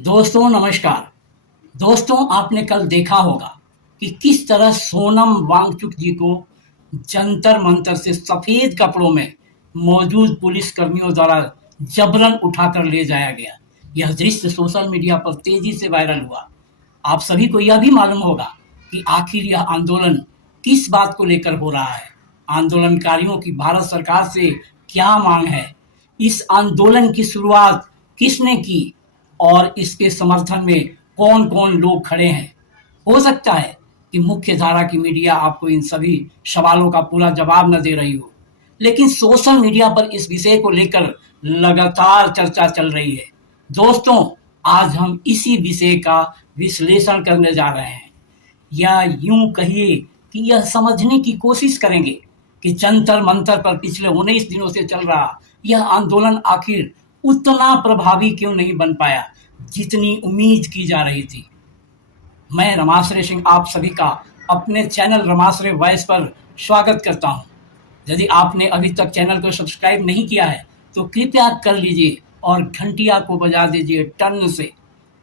दोस्तों नमस्कार। दोस्तों आपने कल देखा होगा कि किस तरह सोनम वांगचुक जी को जंतर मंतर से सफेद कपड़ों में मौजूद पुलिस कर्मियों द्वारा जबरन उठाकर ले जाया गया। यह दृश्य सोशल मीडिया पर तेजी से वायरल हुआ। आप सभी को यह भी मालूम होगा कि आखिर यह आंदोलन किस बात को लेकर हो रहा है। आंदोलनकारियों की भारत सरकार से क्या मांग है, इस आंदोलन की शुरुआत किसने की और इसके समर्थन में कौन कौन लोग खड़े हैं। हो सकता है कि मुख्य धारा की मीडिया आपको इन सभी सवालों का पूरा जवाब न दे रही हो, लेकिन सोशल मीडिया पर इस विषय को लेकर लगातार चर्चा चल रही है। दोस्तों, आज हम इसी विषय का विश्लेषण करने जा रहे हैं, या यूं कहिए कि यह समझने की कोशिश करेंगे कि जंतर मंतर पर पिछले 19 दिनों से चल रहा यह आंदोलन आखिर उतना प्रभावी क्यों नहीं बन पाया जितनी उम्मीद की जा रही थी। मैं रमाश्रय सिंह आप सभी का अपने चैनल रमाश्रय वॉइस पर स्वागत करता हूं। यदि आपने अभी तक चैनल को सब्सक्राइब नहीं किया है तो कृपया कर लीजिए और घंटिया को बजा दीजिए टन से।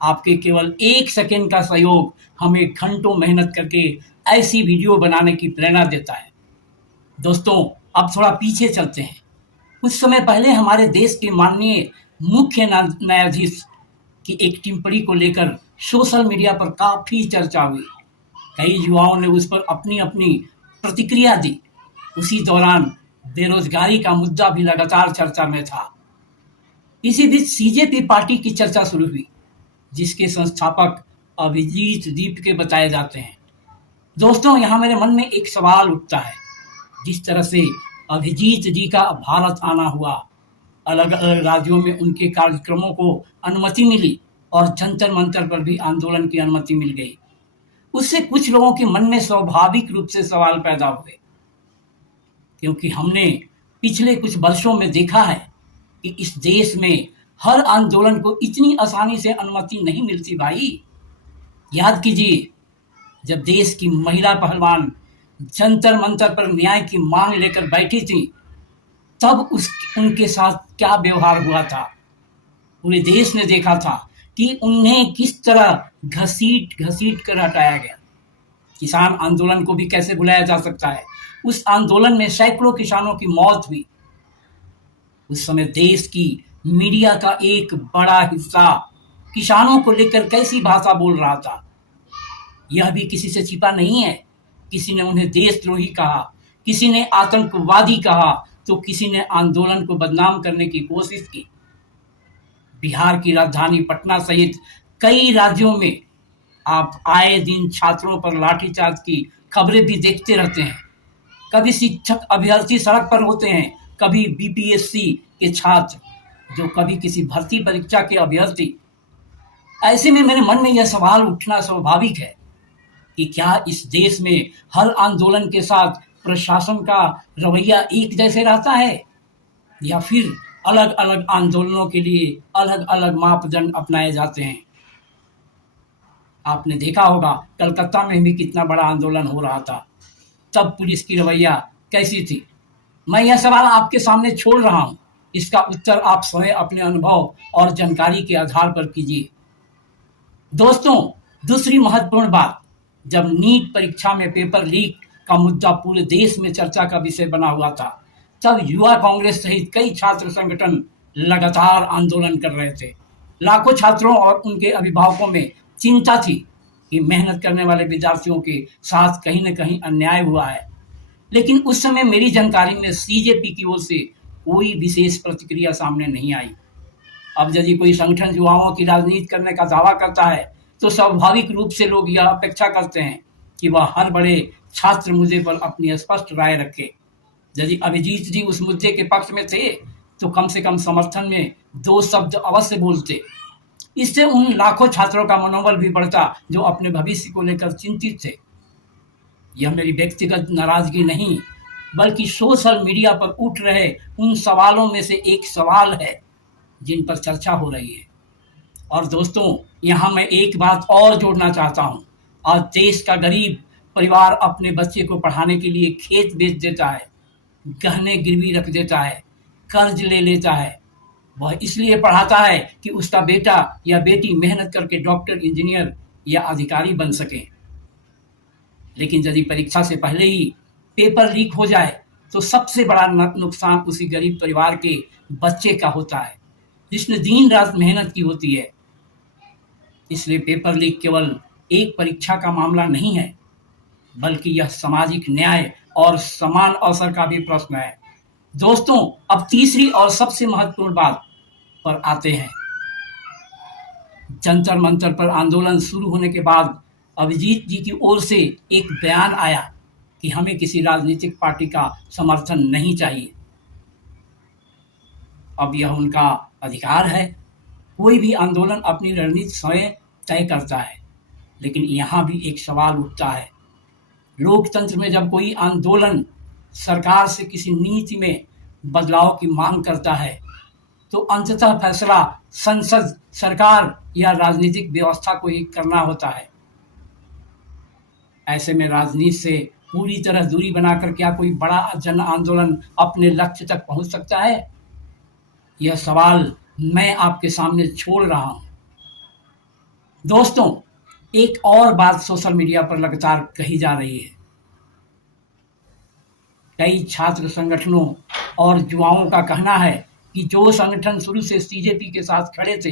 आपके केवल 1 सेकंड का सहयोग हमें घंटों मेहनत करके ऐसी वीडियो बनाने की प्रेरणा देता है। दोस्तों, अब थोड़ा पीछे चलते हैं। कुछ समय पहले हमारे देश के माननीय मुख्य न्यायाधीश की एक टिप्पणी को लेकर सोशल मीडिया पर काफी चर्चा हुई। कई युवाओं ने उस पर अपनी अपनी प्रतिक्रिया दी। उसी दौरान बेरोजगारी का मुद्दा भी लगातार चर्चा में था। इसी बीच सीजेपी पार्टी की चर्चा शुरू हुई, जिसके संस्थापक अभिजीत दीप के बताए जाते हैं। दोस्तों, यहाँ मेरे मन में एक सवाल उठता है, जिस तरह से अभिजीत जी का भारत आना हुआ, अलग अलग राज्यों में उनके कार्यक्रमों को अनुमति मिली और जंतर मंतर पर भी आंदोलन की अनुमति मिल गई, उससे कुछ लोगों के मन में स्वाभाविक रूप से सवाल पैदा हुए। क्योंकि हमने पिछले कुछ वर्षों में देखा है कि इस देश में हर आंदोलन को इतनी आसानी से अनुमति नहीं मिलती भाई। याद कीजिए, जब देश की महिला पहलवान जंतर मंतर पर न्याय की मांग लेकर बैठी थी, तब उनके साथ क्या व्यवहार हुआ था। पूरे देश ने देखा था कि उन्हें किस तरह घसीट घसीट कर हटाया गया। किसान आंदोलन को भी कैसे भुलाया जा सकता है। उस आंदोलन में सैकड़ों किसानों की मौत हुई। उस समय देश की मीडिया का एक बड़ा हिस्सा किसानों को लेकर कैसी भाषा बोल रहा था, यह भी किसी से छिपा नहीं है। किसी ने उन्हें देशद्रोही कहा, किसी ने आतंकवादी कहा, तो किसी ने आंदोलन को बदनाम करने की कोशिश की। बिहार की राजधानी पटना सहित कई राज्यों में आप आए दिन छात्रों पर लाठीचार्ज की खबरें भी देखते रहते हैं। कभी शिक्षक अभ्यर्थी सड़क पर होते हैं, कभी बीपीएससी के छात्र, जो कभी किसी भर्ती परीक्षा के अभ्यर्थी। ऐसे में मेरे मन में यह सवाल उठना स्वाभाविक है कि क्या इस देश में हर आंदोलन के साथ प्रशासन का रवैया एक जैसे रहता है, या फिर अलग अलग आंदोलनों के लिए अलग अलग मापदंड अपनाए जाते हैं। आपने देखा होगा कलकत्ता में भी कितना बड़ा आंदोलन हो रहा था, तब पुलिस की रवैया कैसी थी। मैं यह सवाल आपके सामने छोड़ रहा हूं, इसका उत्तर आप स्वयं अपने अनुभव और जानकारी के आधार पर कीजिए। दोस्तों, दूसरी महत्वपूर्ण बात, जब नीट परीक्षा में पेपर लीक का मुद्दा पूरे देश में चर्चा का विषय बना हुआ था, तब युवा कांग्रेस सहित कई छात्र संगठन लगातार आंदोलन कर रहे थे। लाखों छात्रों और उनके अभिभावकों में चिंता थी कि मेहनत करने वाले विद्यार्थियों के साथ कहीं न कहीं अन्याय हुआ है। लेकिन उस समय मेरी जानकारी में सीजेपी की ओर से कोई विशेष प्रतिक्रिया सामने नहीं आई। अब यदि कोई संगठन युवाओं की राजनीति करने का दावा करता है, तो स्वाभाविक रूप से लोग यह अपेक्षा करते हैं कि वह हर बड़े छात्र मुद्दे पर अपनी स्पष्ट राय रखे। यदि अभिजीत जी उस मुद्दे के पक्ष में थे, तो कम से कम समर्थन में 2 शब्द अवश्य बोलते। इससे उन लाखों छात्रों का मनोबल भी बढ़ता जो अपने भविष्य को लेकर चिंतित थे। यह मेरी व्यक्तिगत नाराजगी नहीं, बल्कि सोशल मीडिया पर उठ रहे उन सवालों में से एक सवाल है जिन पर चर्चा हो रही है। और दोस्तों, यहाँ मैं एक बात और जोड़ना चाहता हूँ। आज देश का गरीब परिवार अपने बच्चे को पढ़ाने के लिए खेत बेच देता है, गहने गिरवी रख देता है, कर्ज ले लेता है। वह इसलिए पढ़ाता है कि उसका बेटा या बेटी मेहनत करके डॉक्टर, इंजीनियर या अधिकारी बन सके। लेकिन यदि परीक्षा से पहले ही पेपर लीक हो जाए तो सबसे बड़ा नुकसान उसी गरीब परिवार के बच्चे का होता है जिसने दिन रात मेहनत की होती है। इसलिए पेपर लीक केवल एक परीक्षा का मामला नहीं है, बल्कि यह सामाजिक न्याय और समान अवसर का भी प्रश्न है। दोस्तों, अब तीसरी और सबसे महत्वपूर्ण बात पर आते हैं। जंतर मंतर पर आंदोलन शुरू होने के बाद अभिजीत जी की ओर से एक बयान आया कि हमें किसी राजनीतिक पार्टी का समर्थन नहीं चाहिए। अब यह उनका अधिकार है, कोई भी आंदोलन अपनी रणनीति स्वयं तय करता है। लेकिन यहाँ भी एक सवाल उठता है, लोकतंत्र में जब कोई आंदोलन सरकार से किसी नीति में बदलाव की मांग करता है तो अंततः फैसला संसद, सरकार या राजनीतिक व्यवस्था को ही करना होता है। ऐसे में राजनीति से पूरी तरह दूरी बनाकर क्या कोई बड़ा जन आंदोलन अपने लक्ष्य तक पहुंच सकता है? यह सवाल मैं आपके सामने छोड़ रहा हूं। दोस्तों, एक और बात सोशल मीडिया पर लगातार कही जा रही है। कई छात्र संगठनों और युवाओं का कहना है कि जो संगठन शुरू से सीजेपी के साथ खड़े थे,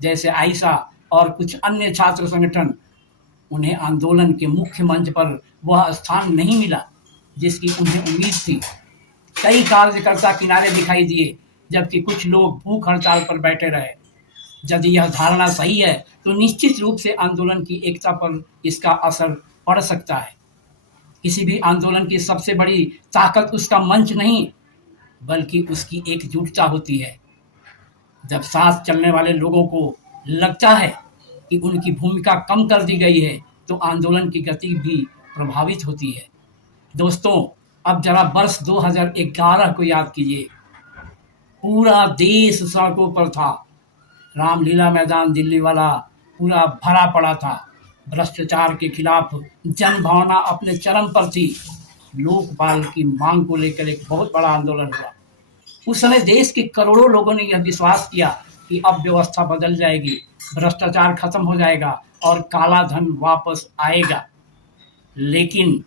जैसे आइसा और कुछ अन्य छात्र संगठन, उन्हें आंदोलन के मुख्य मंच पर वह स्थान नहीं मिला जिसकी उन्हें उम्मीद थी। कई कार्यकर्ता किनारे दिखाई दिए, जबकि कुछ लोग भूख हड़ताल पर बैठे रहे। यदि यह धारणा सही है तो निश्चित रूप से आंदोलन की एकता पर इसका असर पड़ सकता है। किसी भी आंदोलन की सबसे बड़ी ताकत उसका मंच नहीं, बल्कि उसकी एकजुटता होती है। जब साथ चलने वाले लोगों को लगता है कि उनकी भूमिका कम कर दी गई है तो आंदोलन की गति भी प्रभावित होती है। दोस्तों, अब जरा वर्ष 2011 को याद कीजिए। पूरा देश सड़कों पर था। रामलीला मैदान दिल्ली वाला पूरा भरा पड़ा था। भ्रष्टाचार के खिलाफ जन भावना अपने चरम पर थी। लोकपाल की मांग को लेकर एक बहुत बड़ा आंदोलन हुआ। उस समय देश के करोड़ों लोगों ने यह विश्वास किया कि अब व्यवस्था बदल जाएगी, भ्रष्टाचार खत्म हो जाएगा और काला धन वापस आएगा। लेकिन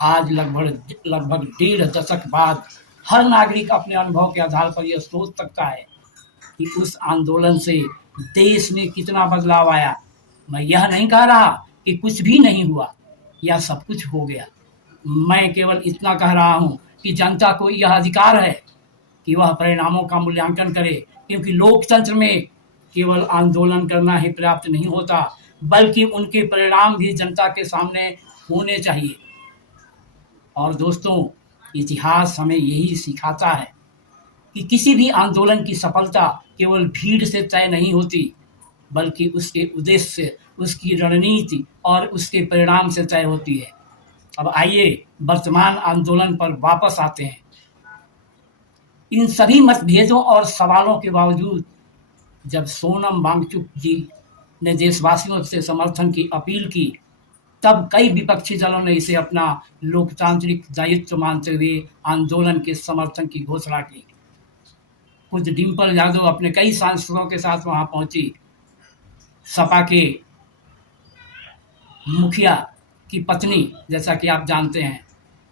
आज लगभग 1.5 दशक बाद हर नागरिक अपने अनुभव के आधार पर यह सोच सकता है कि उस आंदोलन से देश में कितना बदलाव आया। मैं यह नहीं कह रहा कि कुछ भी नहीं हुआ या सब कुछ हो गया। मैं केवल इतना कह रहा हूं कि जनता को यह अधिकार है कि वह परिणामों का मूल्यांकन करे, क्योंकि लोकतंत्र में केवल आंदोलन करना ही पर्याप्त नहीं होता, बल्कि उनके परिणाम भी जनता के सामने होने चाहिए। और दोस्तों, इतिहास हमें यही सिखाता है कि किसी भी आंदोलन की सफलता केवल भीड़ से तय नहीं होती, बल्कि उसके उद्देश्य, उसकी रणनीति और उसके परिणाम से तय होती है। अब आइए वर्तमान आंदोलन पर वापस आते हैं। इन सभी मतभेदों और सवालों के बावजूद जब सोनम वांगचुक जी ने देशवासियों से समर्थन की अपील की, तब कई विपक्षी दलों ने इसे अपना लोकतांत्रिक दायित्व मानते हुए आंदोलन के समर्थन की घोषणा की। खुद डिम्पल यादव अपने कई सांसदों के साथ वहां पहुंची। सपा के मुखिया की पत्नी, जैसा कि आप जानते हैं,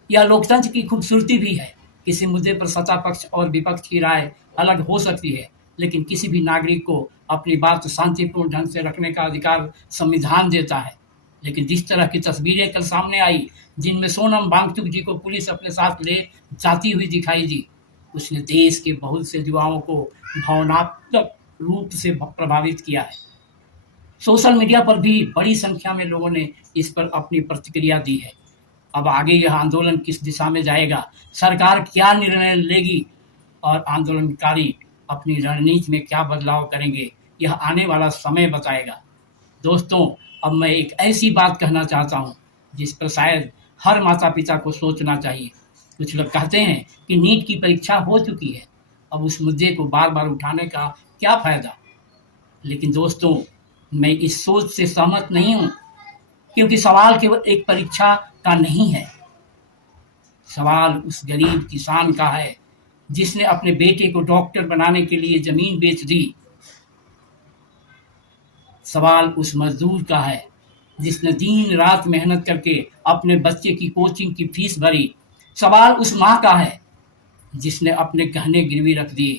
यह लोकतंत्र की खूबसूरती भी है। किसी मुद्दे पर सत्ता पक्ष और विपक्ष की राय अलग हो सकती है, लेकिन किसी भी नागरिक को अपनी बात शांतिपूर्ण ढंग से रखने का अधिकार संविधान देता है। लेकिन जिस तरह की तस्वीरें कल सामने आई, जिनमें सोनम वांगचुक जी को पुलिस अपने साथ ले जाती हुई दिखाई दी, उसने देश के बहुत से युवाओं को भावनात्मक रूप से प्रभावित किया है। सोशल मीडिया पर भी बड़ी संख्या में लोगों ने इस पर अपनी प्रतिक्रिया दी है। अब आगे यह आंदोलन किस दिशा में जाएगा, सरकार क्या निर्णय लेगी और आंदोलनकारी अपनी रणनीति में क्या बदलाव करेंगे, यह आने वाला समय बताएगा। दोस्तों, अब मैं एक ऐसी बात कहना चाहता हूँ जिस पर शायद हर माता पिता को सोचना चाहिए। कुछ लोग कहते हैं कि नीट की परीक्षा हो चुकी है, अब उस मुद्दे को बार बार उठाने का क्या फायदा। लेकिन दोस्तों, मैं इस सोच से सहमत नहीं हूँ, क्योंकि सवाल केवल एक परीक्षा का नहीं है। सवाल उस गरीब किसान का है जिसने अपने बेटे को डॉक्टर बनाने के लिए जमीन बेच दी। सवाल उस मजदूर का है जिसने दिन रात मेहनत करके अपने बच्चे की कोचिंग की फीस भरी। सवाल उस माँ का है जिसने अपने गहने गिरवी रख दिए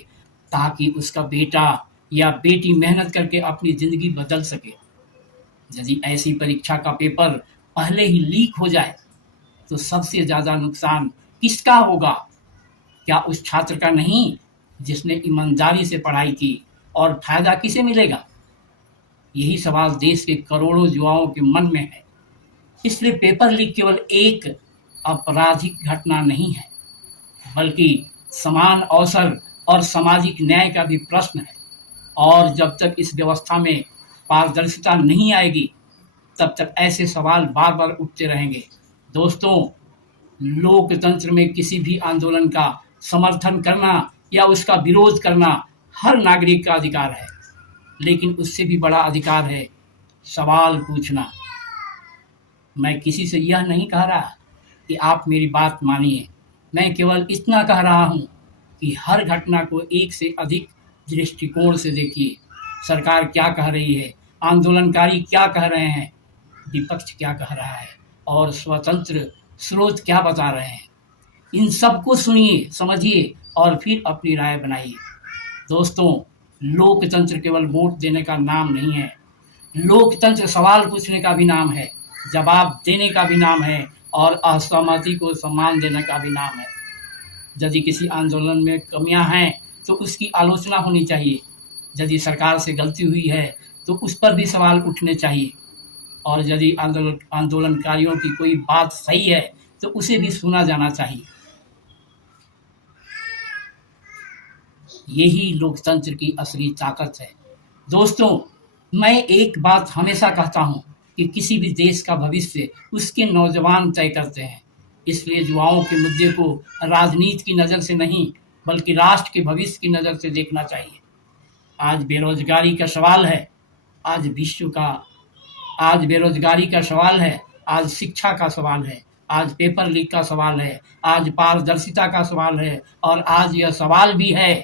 ताकि उसका बेटा या बेटी मेहनत करके अपनी जिंदगी बदल सके। यदि ऐसी परीक्षा का पेपर पहले ही लीक हो जाए तो सबसे ज्यादा नुकसान किसका होगा? क्या उस छात्र का नहीं जिसने ईमानदारी से पढ़ाई की? और फायदा किसे मिलेगा? यही सवाल देश के करोड़ों युवाओं के मन में है। इसलिए पेपर लीक केवल एक आपराधिक घटना नहीं है, बल्कि समान अवसर और सामाजिक न्याय का भी प्रश्न है। और जब तक इस व्यवस्था में पारदर्शिता नहीं आएगी, तब तक ऐसे सवाल बार बार उठते रहेंगे। दोस्तों, लोकतंत्र में किसी भी आंदोलन का समर्थन करना या उसका विरोध करना हर नागरिक का अधिकार है, लेकिन उससे भी बड़ा अधिकार है सवाल पूछना। मैं किसी से यह नहीं कह रहा कि आप मेरी बात मानिए, मैं केवल इतना कह रहा हूँ कि हर घटना को एक से अधिक दृष्टिकोण से देखिए। सरकार क्या कह रही है, आंदोलनकारी क्या कह रहे हैं, विपक्ष क्या कह रहा है और स्वतंत्र स्रोत क्या बता रहे हैं। इन सबको सुनिए, समझिए और फिर अपनी राय बनाइए। दोस्तों, लोकतंत्र केवल वोट देने का नाम नहीं है। लोकतंत्र सवाल पूछने का भी नाम है, जवाब देने का भी नाम है और असहमति को सम्मान देने का भी नाम है। यदि किसी आंदोलन में कमियां हैं तो उसकी आलोचना होनी चाहिए। यदि सरकार से गलती हुई है तो उस पर भी सवाल उठने चाहिए। और यदि आंदोलनकारियों की कोई बात सही है तो उसे भी सुना जाना चाहिए। यही लोकतंत्र की असली ताकत है। दोस्तों, मैं एक बात हमेशा कहता हूँ कि किसी भी देश का भविष्य उसके नौजवान तय करते हैं। इसलिए युवाओं के मुद्दे को राजनीति की नज़र से नहीं, बल्कि राष्ट्र के भविष्य की नज़र से देखना चाहिए। आज बेरोजगारी का सवाल है, आज विश्व का आज बेरोजगारी का सवाल है, आज शिक्षा का सवाल है, आज पेपर लीक का सवाल है, आज पारदर्शिता का सवाल है और आज यह सवाल भी है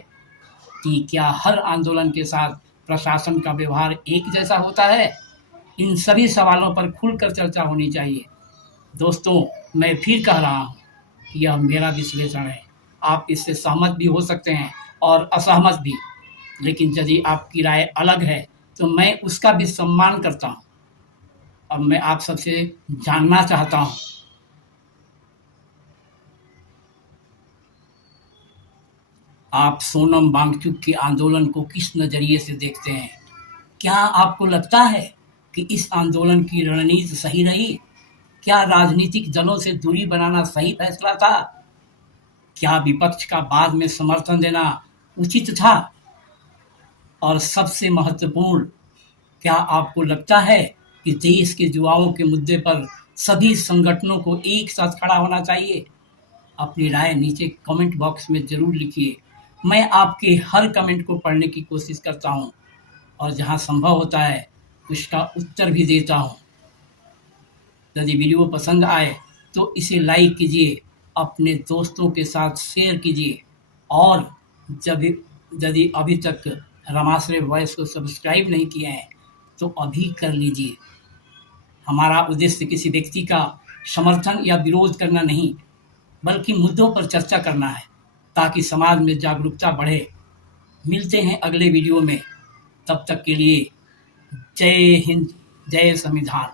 कि क्या हर आंदोलन के साथ प्रशासन का व्यवहार एक जैसा होता है? इन सभी सवालों पर खुलकर चर्चा होनी चाहिए। दोस्तों, मैं फिर कह रहा हूँ कि यह मेरा विश्लेषण है। आप इससे सहमत भी हो सकते हैं और असहमत भी, लेकिन यदि आपकी राय अलग है तो मैं उसका भी सम्मान करता हूँ। अब मैं आप सबसे जानना चाहता हूँ, आप सोनम वांगचुक के आंदोलन को किस नज़रिए से देखते हैं? क्या आपको लगता है कि इस आंदोलन की रणनीति सही रही? क्या राजनीतिक दलों से दूरी बनाना सही फैसला था? क्या विपक्ष का बाद में समर्थन देना उचित था? और सबसे महत्वपूर्ण, क्या आपको लगता है कि देश के युवाओं के मुद्दे पर सभी संगठनों को एक साथ खड़ा होना चाहिए? अपनी राय नीचे कमेंट बॉक्स में ज़रूर लिखिए। मैं आपके हर कमेंट को पढ़ने की कोशिश करता हूँ और जहाँ संभव होता है उसका उत्तर भी देता हूँ। यदि वीडियो पसंद आए तो इसे लाइक कीजिए, अपने दोस्तों के साथ शेयर कीजिए और जब यदि अभी तक रमाश्रय वॉइस को सब्सक्राइब नहीं किए हैं तो अभी कर लीजिए। हमारा उद्देश्य किसी व्यक्ति का समर्थन या विरोध करना नहीं, बल्कि मुद्दों पर चर्चा करना है ताकि समाज में जागरूकता बढ़े। मिलते हैं अगले वीडियो में, तब तक के लिए जय हिंद, जय संविधान।